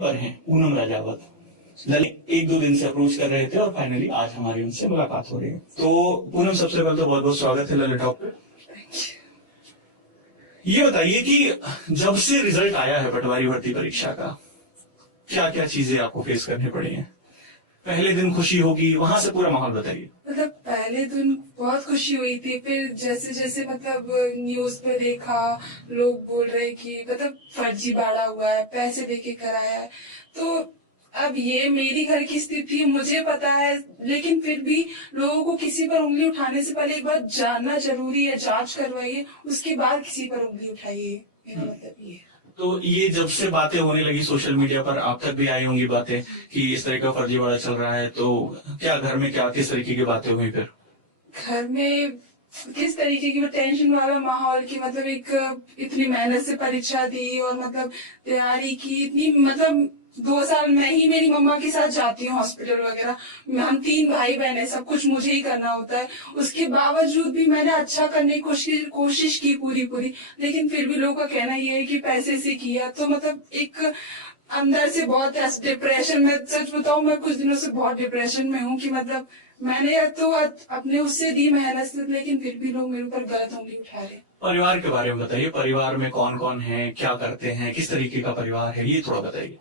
पर हैं पूनम राजावत। ललित एक दो दिन से अप्रोच कर रहे थे और फाइनली आज हमारी उनसे मुलाकात हो रही है। तो पूनम, सबसे पहले तो बहुत बहुत स्वागत है ललित टॉक पे। ये बताइए कि जब से रिजल्ट आया है पटवारी भर्ती परीक्षा का, क्या क्या चीजें आपको फेस करनी पड़ी हैं? पहले दिन खुशी होगी, वहां से पूरा माहौल बताइए। मतलब पहले दिन बहुत खुशी हुई थी, फिर जैसे जैसे मतलब न्यूज पे देखा, लोग बोल रहे कि मतलब फर्जी बाड़ा हुआ है, पैसे देके कराया है। तो अब ये मेरी घर की स्थिति मुझे पता है, लेकिन फिर भी लोगों को किसी पर उंगली उठाने से पहले एक बार जानना जरूरी है, जांच करवाइए, उसके बाद किसी पर उंगली उठाइए। मेरा मतलब ये है। तो ये जब से बातें होने लगी सोशल मीडिया पर, आप तक भी आई होंगी बातें कि इस तरह का फर्जीवाड़ा चल रहा है, तो क्या घर में क्या किस तरीके की बातें हुई फिर? घर में किस तरीके की टेंशन वाला माहौल की, मतलब एक इतनी मेहनत से परीक्षा दी और मतलब तैयारी की इतनी, मतलब 2 साल मैं ही मेरी मम्मा के साथ जाती हूँ हॉस्पिटल वगैरह। हम 3 भाई बहन है, सब कुछ मुझे ही करना होता है। उसके बावजूद भी मैंने अच्छा करने की कोशिश की पूरी पूरी, लेकिन फिर भी लोगों का कहना ये है कि पैसे से किया। तो मतलब एक अंदर से बहुत डिप्रेशन में, सच बताऊं मैं कुछ दिनों से बहुत डिप्रेशन में हूँ कि मतलब मैंने तो अपने उससे दी मेहनत से, लेकिन फिर भी लोग मेरे ऊपर गलत उंगली उठा रहे। परिवार के बारे में बताइए, परिवार में कौन कौन है, क्या करते हैं, किस तरीके का परिवार है, ये थोड़ा बताइए।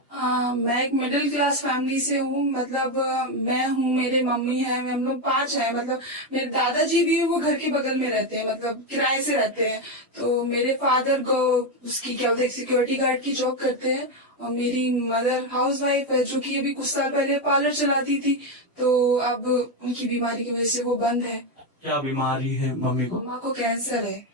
मैं एक मिडिल क्लास फैमिली से हूँ। मतलब मैं हूँ, मेरे मम्मी है, हम लोग 5 हैं। मतलब मेरे दादाजी भी वो घर के बगल में रहते हैं, मतलब किराए से रहते हैं। तो मेरे फादर को उसकी क्या बोलते हैं, सिक्योरिटी गार्ड की जॉब करते हैं। और मेरी मदर हाउस वाइफ है, जो कि अभी कुछ साल पहले पार्लर चलाती थी। तो अब उनकी बीमारी की वजह से वो बंद है। क्या बीमारी है मम्मी को? मम्मा को कैंसर है।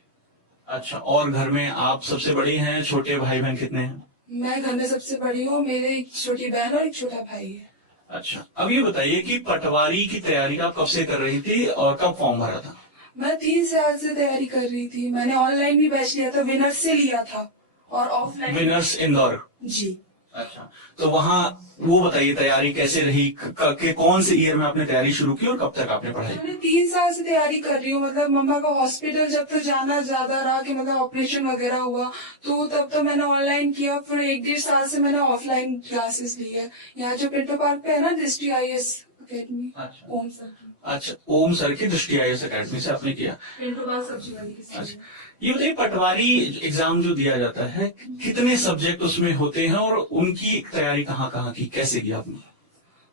अच्छा, और घर में आप सबसे बड़ी हैं, छोटे भाई बहन कितने हैं? मैं घर में सबसे बड़ी हूँ, मेरे एक छोटी बहन और एक छोटा भाई है। अच्छा, अब ये बताइए कि पटवारी की तैयारी आप कब से कर रही थी और कब फॉर्म भरा था? मैं 3 साल से तैयारी कर रही थी। मैंने ऑनलाइन भी बैच लिया था, विनर्स से लिया था, और ऑफलाइन विनर्स इंदौर। जी। अच्छा, तो वहाँ वो बताइए तैयारी कैसे रही, के कौन से ईयर में आपने तैयारी शुरू की और कब तक आपने पढ़ाई? मैंने 3 साल से तैयारी कर रही हूँ। मतलब मम्मा का हॉस्पिटल जब तक जाना ज्यादा रहा कि मतलब ऑपरेशन वगैरह हुआ, तो तब तक मैंने ऑनलाइन किया। फिर 1 1.5 साल से मैंने ऑफलाइन क्लासेस ली है। यहाँ जो पिंटो पार्क पे है ना, डिस्ट्रिक्ट IAS अकेडमी। अच्छा, ओम सर की। अच्छा, ओम सर की दृष्टि IAS अकेडमी से आपने किया। पिंटो पार्क सब्जी वाली की अच्छा, स्कूल। ये बताइए पटवारी एग्जाम जो दिया जाता है, कितने सब्जेक्ट उसमें होते हैं और उनकी तैयारी कहाँ कहाँ की, कैसे की आपने?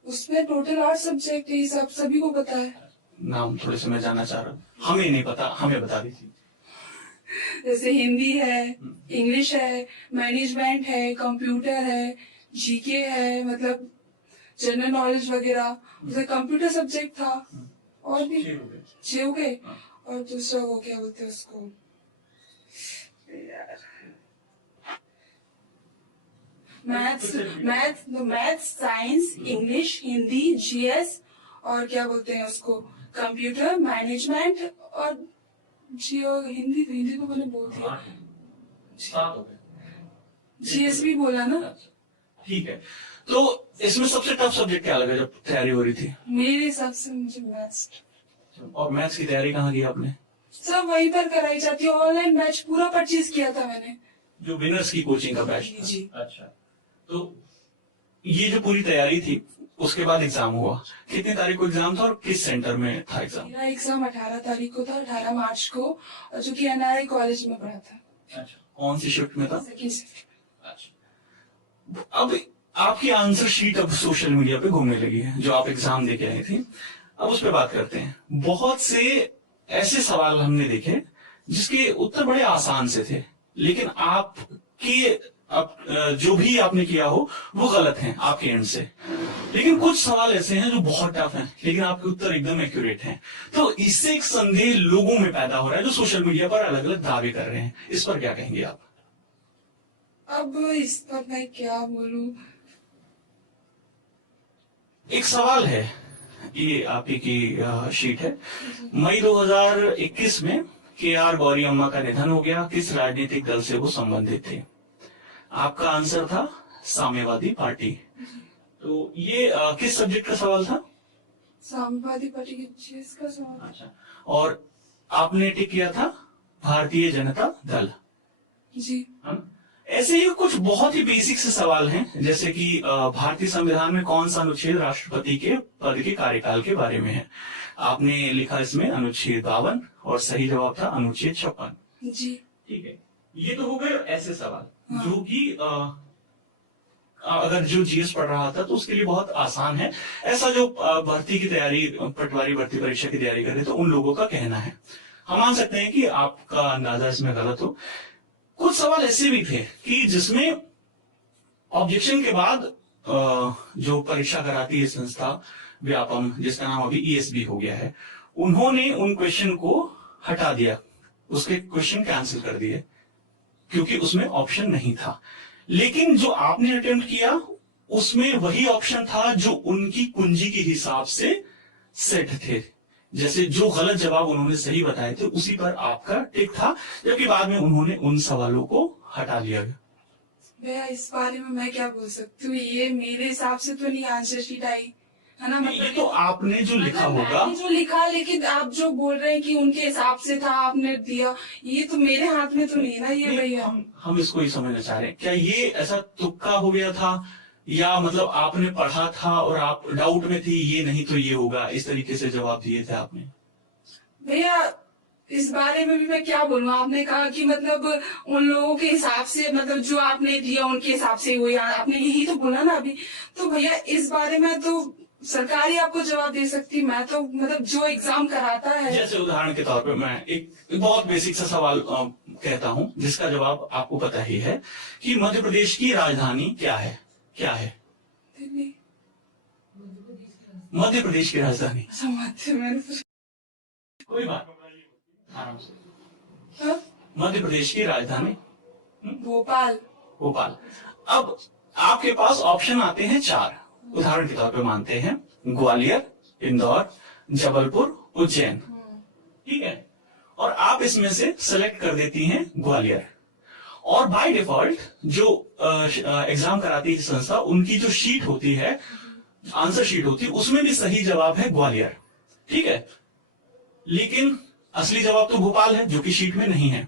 उसमें टोटल 8 सब्जेक्ट है, सब सभी को पता है। नाम थोड़े से मैं जानना चाह रहा हूँ, हमें नहीं पता, हमें बता दीजिए। जैसे हिंदी है, इंग्लिश है, मैनेजमेंट है, कंप्यूटर है, GK है, मतलब जनरल नॉलेज वगैरह। जैसे कंप्यूटर सब्जेक्ट था, और भी 6 हो गए। और दूसरा वो क्या बोलते हैं उसको यार, maths maths science English Hindi GS, और क्या बोलते हैं उसको, कंप्यूटर मैनेजमेंट, और जियो। हिंदी हिंदी तो मैंने बोल दिया, 7 हो गए। GS भी बोला ना। ठीक है, तो इसमें सबसे टफ सब्जेक्ट क्या लगा जब तैयारी हो रही थी? मेरे हिसाब से मुझे मैथ्स। और मैथ्स की तैयारी कहाँ की आपने? सब वहीं पर कराई जाती है, ऑनलाइन बैच पूरा परचेज किया था मैंने। जो विनर्स की कोचिंग का बैच था? जी। अच्छा, तो ये जो पूरी तैयारी थी, उसके बाद एग्जाम हुआ, कितनी तारीख को एग्जाम था और किस सेंटर में था एग्जाम? मेरा एग्जाम 18 तारीख को था, 18 मार्च को, और जो कि NRI कॉलेज में पढ़ा था। अच्छा, कौन सी शिफ्ट में था? Second shift. अच्छा, अब आपकी आंसर शीट अब सोशल मीडिया पे घूमने लगी है, जो आप एग्जाम दे के आए थे। अब उस पर बात करते हैं। बहुत से ऐसे सवाल हमने देखे जिसके उत्तर बड़े आसान से थे, लेकिन आपके अब जो भी आपने किया हो वो गलत है आपके एंड से। लेकिन कुछ सवाल ऐसे हैं जो बहुत टफ हैं, लेकिन आपके उत्तर एकदम एक्यूरेट हैं। तो इससे एक संदेह लोगों में पैदा हो रहा है, जो सोशल मीडिया पर अलग अलग दावे कर रहे हैं। इस पर क्या कहेंगे आप? अब इस पर मैं क्या बोलूं। एक सवाल है, ये आप ही की शीट है। मई 2021 में KR गौरी अम्मा का निधन हो गया, किस राजनीतिक दल से वो संबंधित थे? आपका आंसर था साम्यवादी पार्टी। तो ये किस सब्जेक्ट का सवाल था? साम्यवादी पार्टी की GS का सवाल। अच्छा, और आपने टिक किया था भारतीय जनता दल। जी। ऐसे ही कुछ बहुत ही बेसिक से सवाल हैं, जैसे कि भारतीय संविधान में कौन सा अनुच्छेद राष्ट्रपति के पद के कार्यकाल के बारे में है। आपने लिखा इसमें अनुच्छेद 52 और सही जवाब था अनुच्छेद 56। जी। ठीक है, ये तो हो गए ऐसे सवाल। हाँ। जो कि अगर जो जीएस पढ़ रहा था तो उसके लिए बहुत आसान है। ऐसा जो भर्ती की तैयारी, पटवारी भर्ती परीक्षा की तैयारी कर रहे तो उन लोगों का कहना है। हम मान सकते हैं कि आपका अंदाजा इसमें गलत हो। कुछ सवाल ऐसे भी थे कि जिसमें ऑब्जेक्शन के बाद जो परीक्षा कराती है संस्था व्यापम, जिसका नाम अभी ईएसबी हो गया है, उन्होंने उन क्वेश्चन को हटा दिया, उसके क्वेश्चन कैंसिल कर दिए क्योंकि उसमें ऑप्शन नहीं था। लेकिन जो आपने अटेम्प्ट किया उसमें वही ऑप्शन था जो उनकी कुंजी के हिसाब से सेट थे। जैसे जो गलत जवाब उन्होंने सही बताए थे उसी पर आपका टिक था, जबकि बाद में उन्होंने उन सवालों को हटा लिया गया। भैया इस बारे में मैं क्या बोल सकती हूँ, ये मेरे हिसाब से तो नहीं आंसर शीट आई है ना। ये तो आपने जो लिखा होगा, मैंने जो लिखा, लेकिन आप जो बोल रहे हैं कि उनके हिसाब से था, आपने दिया, ये तो मेरे हाथ में तो नहीं ना ये भैया। हम इसको ही समझना चाह रहे हैं, क्या ये ऐसा तुक्का हो गया था या मतलब आपने पढ़ा था और आप डाउट में थी ये नहीं तो ये होगा, इस तरीके से जवाब दिए थे आपने? भैया इस बारे में भी मैं क्या बोलूँ, आपने कहा कि मतलब उन लोगों के हिसाब से, मतलब जो आपने दिया उनके हिसाब से हुई, आपने यही तो बोला ना अभी। तो भैया इस बारे में तो सरकार ही आपको जवाब दे सकती, मैं तो मतलब जो एग्जाम कराता है। जैसे उदाहरण के तौर पे मैं एक बहुत बेसिक सा सवाल कहता हूँ जिसका जवाब आपको पता ही है कि मध्य प्रदेश की राजधानी क्या है? क्या है दिल्ली। मध्य प्रदेश की राजधानी? कोई बात नहीं, आराम से। हाँ? मध्य प्रदेश की राजधानी भोपाल। भोपाल। अब आपके पास ऑप्शन आते हैं 4। उदाहरण के तौर पे मानते हैं ग्वालियर, इंदौर, जबलपुर, उज्जैन। ठीक है, और आप इसमें से सेलेक्ट कर देती हैं ग्वालियर। और बाय डिफॉल्ट जो एग्जाम कराती है संस्था, उनकी जो शीट होती है, आंसर शीट होती है, उसमें भी सही जवाब है ग्वालियर। ठीक है, लेकिन असली जवाब तो भोपाल है जो कि शीट में नहीं है।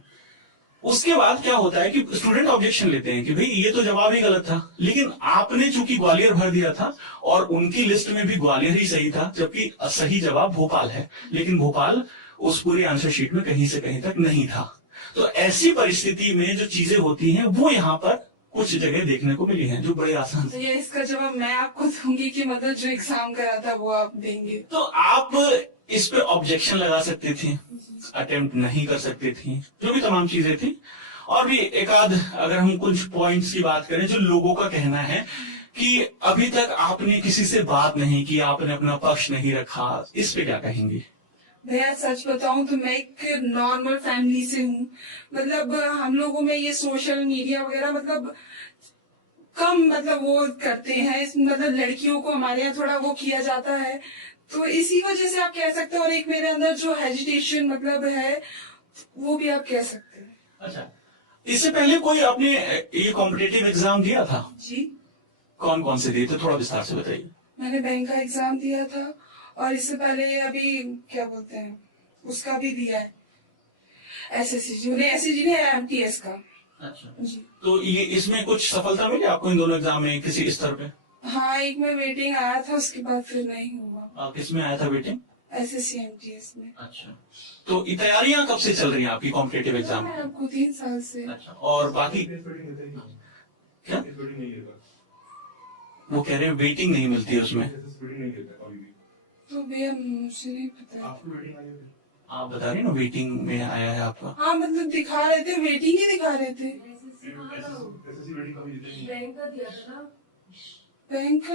उसके बाद क्या होता है कि स्टूडेंट ऑब्जेक्शन लेते हैं कि भाई ये तो जवाब ही गलत था, लेकिन आपने चूंकि ग्वालियर भर दिया था और उनकी लिस्ट में भी ग्वालियर ही सही था, जबकि सही जवाब भोपाल है, लेकिन भोपाल उस पूरी आंसर शीट में कहीं से कहीं तक नहीं था। तो ऐसी परिस्थिति में जो चीजें होती हैं वो यहाँ पर कुछ जगह देखने को मिली हैं जो बड़े आसान। तो ये इसका जवाब मैं आपको दूंगी कि मतलब जो एग्जाम करा था वो आप देंगे? तो आप इस पे ऑब्जेक्शन लगा सकती थी, अटेम्प्ट नहीं कर सकती थी, जो भी तमाम चीजें थी। और भी एक आध अगर हम कुछ पॉइंट्स की बात करें, जो लोगों का कहना है कि अभी तक आपने किसी से बात नहीं की, आपने अपना पक्ष नहीं रखा, इस पे क्या कहेंगी? भैया सच बताऊं तो मैं एक नॉर्मल फैमिली से हूँ। मतलब हम लोगों में ये सोशल मीडिया वगैरह मतलब कम मतलब वो करते हैं, मतलब लड़कियों को हमारे यहाँ थोड़ा वो किया जाता है, तो इसी वजह से आप कह सकते हैं। और एक मेरे अंदर जो हेजिटेशन मतलब है वो भी आप कह सकते हैं। अच्छा, इससे पहले कोई आपने ये कॉम्पिटेटिव एग्जाम दिया था? जी। कौन कौन से दिए थे, थोड़ा विस्तार से बताइए। मैंने बैंक का एग्जाम दिया था और इससे पहले अभी क्या बोलते हैं उसका भी दिया है, एसएससी ने एमटीएस का। अच्छा जी। तो ये इसमें कुछ सफलता मिली आपको इन दोनों एग्जाम में किसी स्तर पे? हाँ, एक में वेटिंग आया था, उसके बाद फिर नहीं हुआ। किस में आया था वेटिंग? एसएससी एमटीएस में। अच्छा, तो ये तैयारियां कब से चल रही हैं आपकी कॉम्पिटेटिव एग्जाम? आपको 3 साल से। अच्छा, और बाकी क्या वो कह रहे हैं वेटिंग नहीं मिलती है उसमें? तो भैया मुझे नहीं पता। आप बता रही ना वेटिंग में आया है आपका? हाँ मतलब दिखा रहे थे, वेटिंग ही दिखा रहे थे। बैंक का।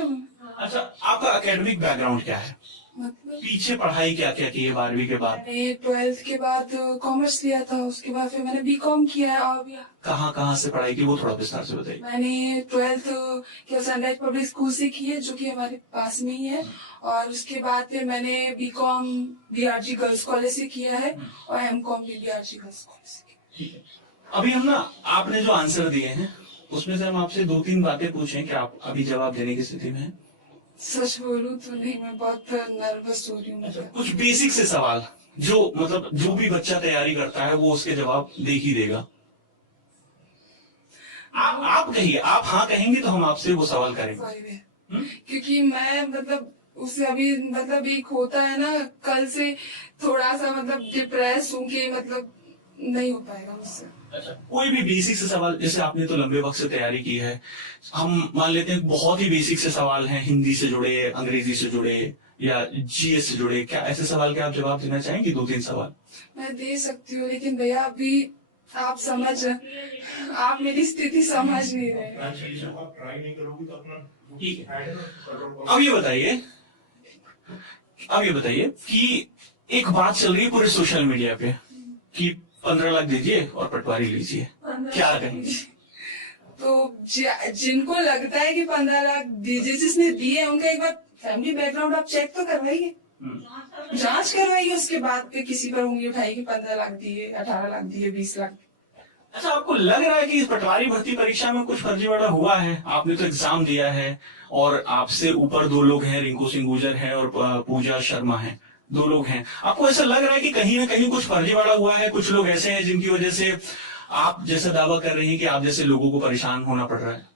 अच्छा, आपका एकेडमिक बैकग्राउंड क्या है? मतलब पीछे पढ़ाई क्या क्या की है 12वीं के बाद? मैंने 12th के बाद कॉमर्स लिया था, उसके बाद फिर मैंने बीकॉम किया है। और कहाँ से पढ़ाई की वो थोड़ा विस्तार से बताइए। मैंने 12th क्या सनराइज पब्लिक स्कूल से की है, जो कि हमारे पास में ही है। और उसके बाद फिर मैंने बीकॉम बीआरजी गर्ल्स कॉलेज से किया है और एमकॉम भी बीआरजी गर्ल्स कॉलेज से किया। ठीक है, अभी हम ना आपने जो आंसर दिए हैं उसमें से हम आपसे 2-3 बातें पूछें कि आप अभी जवाब देने की स्थिति में हैं? सच बोलूं तो नहीं, मैं बहुत नर्वस हो रही हूँ। अच्छा, कुछ बेसिक से सवाल जो मतलब जो भी बच्चा तैयारी करता है वो उसके जवाब दे ही देगा। आप कहिए, आप हाँ कहेंगे तो हम आपसे वो सवाल करेंगे। क्योंकि मैं मतलब उससे अभी मतलब एक होता है ना, कल से थोड़ा सा मतलब डिप्रेस हूँ कि मतलब नहीं हो पाएगा मुझसे। अच्छा, कोई भी बेसिक से सवाल, जैसे आपने तो लंबे वक्त से तैयारी की है, हम मान लेते हैं बहुत ही बेसिक से सवाल हैं, हिंदी से जुड़े, अंग्रेजी से जुड़े या जीएस से जुड़े, क्या ऐसे सवाल के आप जवाब देना चाहेंगे? 2-3 सवाल मैं दे सकती हूँ, लेकिन भैया अभी आप आप मेरी स्थिति समझ नहीं रहे। ट्राई नहीं करोगी तो अपना ठीक है। अब ये बताइए, कि एक बात चल रही है पूरे सोशल मीडिया पे कि 15 लाख दीजिए और पटवारी लीजिए, क्या कहेंगे? तो जिनको लगता है कि 15 लाख दीजिए, जिसने दिए उनका एक बार फैमिली बैकग्राउंड आप चेक तो करवाइए, जांच करवाइए, उसके बाद पे किसी पर उंगली उठाइए कि 15 लाख दिए, 18 लाख दिए, 20 लाख। अच्छा, आपको लग रहा है कि इस पटवारी भर्ती परीक्षा में कुछ फर्जीवाड़ा हुआ है? आपने तो एग्जाम दिया है और आपसे ऊपर 2 लोग हैं, रिंकू सिंह गुर्जर हैं और पूजा शर्मा हैं, 2 लोग हैं। आपको ऐसा लग रहा है कि कहीं ना कहीं कुछ फर्जीवाड़ा हुआ है? कुछ लोग ऐसे हैं जिनकी वजह से आप जैसा दावा कर रहे हैं कि आप जैसे लोगों को परेशान होना पड़ रहा है?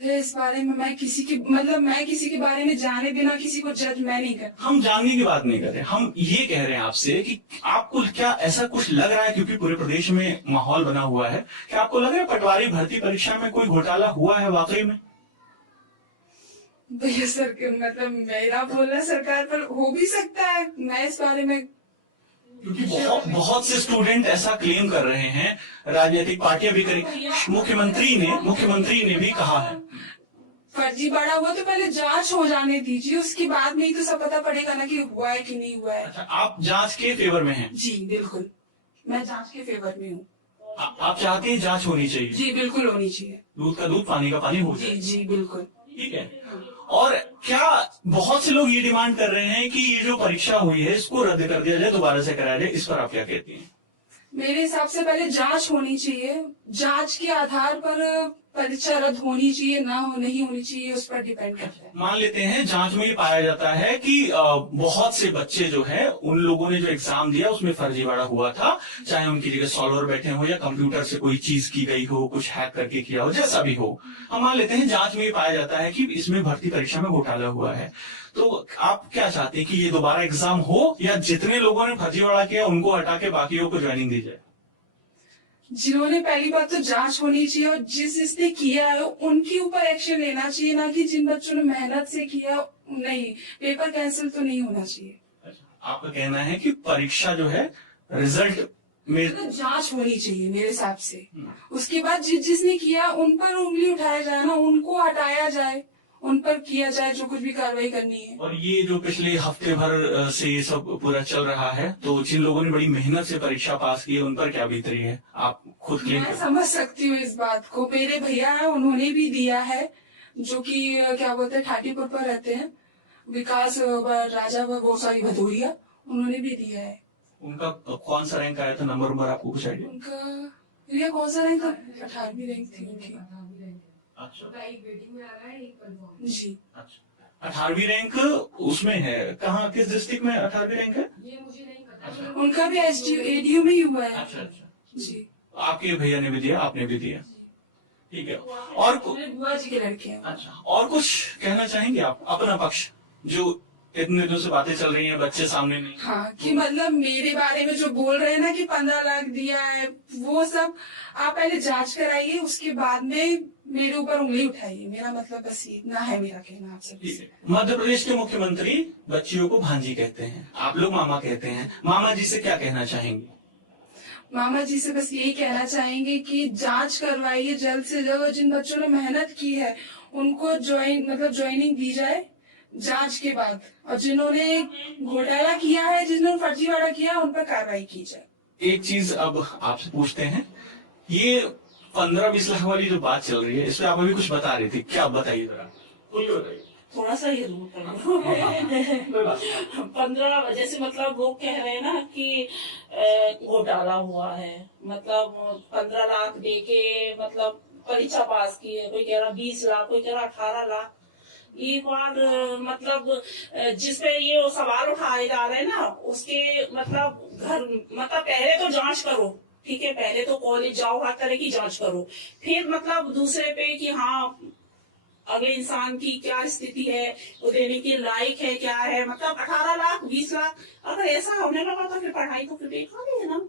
इस बारे में मैं किसी के बारे में जाने बिना किसी को जज मैं नहीं कर। हम जानने की बात नहीं कर रहे, हम ये कह रहे हैं आपसे कि आपको क्या ऐसा कुछ लग रहा है, क्योंकि पूरे प्रदेश में माहौल बना हुआ है, कि आपको लग रहा है पटवारी भर्ती परीक्षा में कोई घोटाला हुआ है वाकई में? भैया सर मतलब मेरा बोलना सरकार पर हो भी सकता है, मैं इस बारे में, क्योंकि बहुत से स्टूडेंट ऐसा क्लेम कर रहे हैं, राजनीतिक पार्टियां भी करें, मुख्यमंत्री ने भी कहा है। फर्जीवाड़ा हुआ तो पहले जांच हो जाने दीजिए, उसके बाद में ही तो सब पता पड़ेगा ना कि हुआ है कि नहीं हुआ है। अच्छा, आप जांच के फेवर में हैं? जी बिल्कुल, मैं जांच के फेवर में हूँ। आप चाहते हैं जांच होनी चाहिए? जी बिल्कुल होनी चाहिए, दूध का दूध पानी का पानी हो जाए। जी बिल्कुल। ठीक है। और क्या बहुत से लोग ये डिमांड कर रहे हैं कि ये जो परीक्षा हुई है इसको रद्द कर दिया जाए, दोबारा से कराया जाए, इस पर आप क्या कहती हैं? मेरे हिसाब से पहले जांच होनी चाहिए, जांच के आधार पर परीक्षा रद्द होनी चाहिए, नहीं होनी चाहिए, उस पर डिपेंड करता है। मान लेते हैं जांच में ये पाया जाता है कि बहुत से बच्चे जो है, उन लोगों ने जो एग्जाम दिया उसमें फर्जीवाड़ा हुआ था, चाहे उनकी जगह सॉल्वर बैठे हो या कंप्यूटर से कोई चीज की गई हो, कुछ हैक करके किया हो, जैसा भी हो। हम मान लेते हैं जांच में ये पाया जाता है कि इसमें भर्ती परीक्षा में घोटाला हुआ है, तो आप क्या चाहते हैं कि ये दोबारा एग्जाम हो, या जितने लोगों ने फर्जीवाड़ा किया उनको हटा के बाकियों को ज्वाइनिंग दी जाए? जिन्होंने, पहली बात तो जांच होनी चाहिए और जिसने किया है उनके ऊपर एक्शन लेना चाहिए, ना कि जिन बच्चों ने मेहनत से किया। नहीं, पेपर कैंसिल तो नहीं होना चाहिए। आपका कहना है कि परीक्षा जो है रिजल्ट में तो जांच होनी चाहिए मेरे हिसाब से, उसके बाद जिसने किया उन पर उंगली उठाया जाए ना, उनको हटाया जाए, उन पर किया जाए जो कुछ भी कार्रवाई करनी है। और ये जो पिछले हफ्ते भर से ये सब पूरा चल रहा है, तो जिन लोगों ने बड़ी मेहनत से परीक्षा पास की है उन पर क्या बीत रही है, आप खुद क्लेम मैं समझ सकती हूँ इस बात को। मेरे भैया है, उन्होंने भी दिया है, जो कि क्या बोलते हैं, ठाटीपुर पर रहते हैं, विकास राजा गोसाई भदौरिया, उन्होंने भी दिया है। उनका कौन सा रैंक आया था, नंबर आपको कुछ आइडिया? उनका कौन सा रैंक था? 18वीं रैंक थी उनकी। अच्छा, जी अच्छा, 18वीं रैंक उसमें है, कहाँ, किस डिस्ट्रिक्ट में 18वीं रैंक है? ये मुझे नहीं पता। उनका भी एडीयू में ही हुआ है। अच्छा अच्छा जी, आपके भैया ने भी दिया, आपने भी दिया, ठीक है। और बुआ जी के लड़के हैं। अच्छा, और कुछ कहना चाहेंगे आप अपना पक्ष, जो इतने दिनों से बातें चल रही हैं, बच्चे सामने नहीं? हाँ, कि मतलब मेरे बारे में जो बोल रहे हैं ना कि 15 लाख दिया है, वो सब आप पहले जांच कराइए, उसके बाद में मेरे ऊपर उंगली उठाइए। मेरा मतलब बस इतना है, मेरा कहना आप सबसे। मध्य प्रदेश के मुख्यमंत्री बच्चियों को भांजी कहते हैं, आप लोग मामा कहते हैं, मामा जी से क्या कहना चाहेंगे? मामा जी से बस यही कहना चाहेंगे कि जांच करवाइए जल्द से जल्द, जिन बच्चों ने मेहनत की है उनको ज्वाइनिंग दी जाए जांच के बाद, और जिन्होंने घोटाला किया है, जिन्होंने फर्जीवाड़ा किया, उन पर कार्रवाई की जाए। एक चीज अब आपसे पूछते हैं, ये 15-20 लाख वाली जो बात चल रही है, इस पे आप अभी कुछ बता रही थी, क्या बताइए जरा, कुछ बताइए। थोड़ा सा ये दूर कर 15, जैसे मतलब लोग कह रहे हैं ना कि घोटाला हुआ है, मतलब 15 लाख देके मतलब परीक्षा पास की है, कोई कह रहा 20 लाख, कोई कह रहा 18 लाख। एक बार मतलब जिसपे ये सवाल उठाए जा रहे हैं ना, उसके मतलब घर, मतलब पहले तो जांच करो ठीक है, पहले तो कॉलेज जाओ, हर तरह की जांच करो, फिर मतलब दूसरे पे कि हाँ अगले इंसान की क्या स्थिति है, वो देने के लायक है क्या है, मतलब 18 लाख 20 लाख अगर ऐसा होने लगा तो फिर पढ़ाई तो फिर बेकार ही है ना।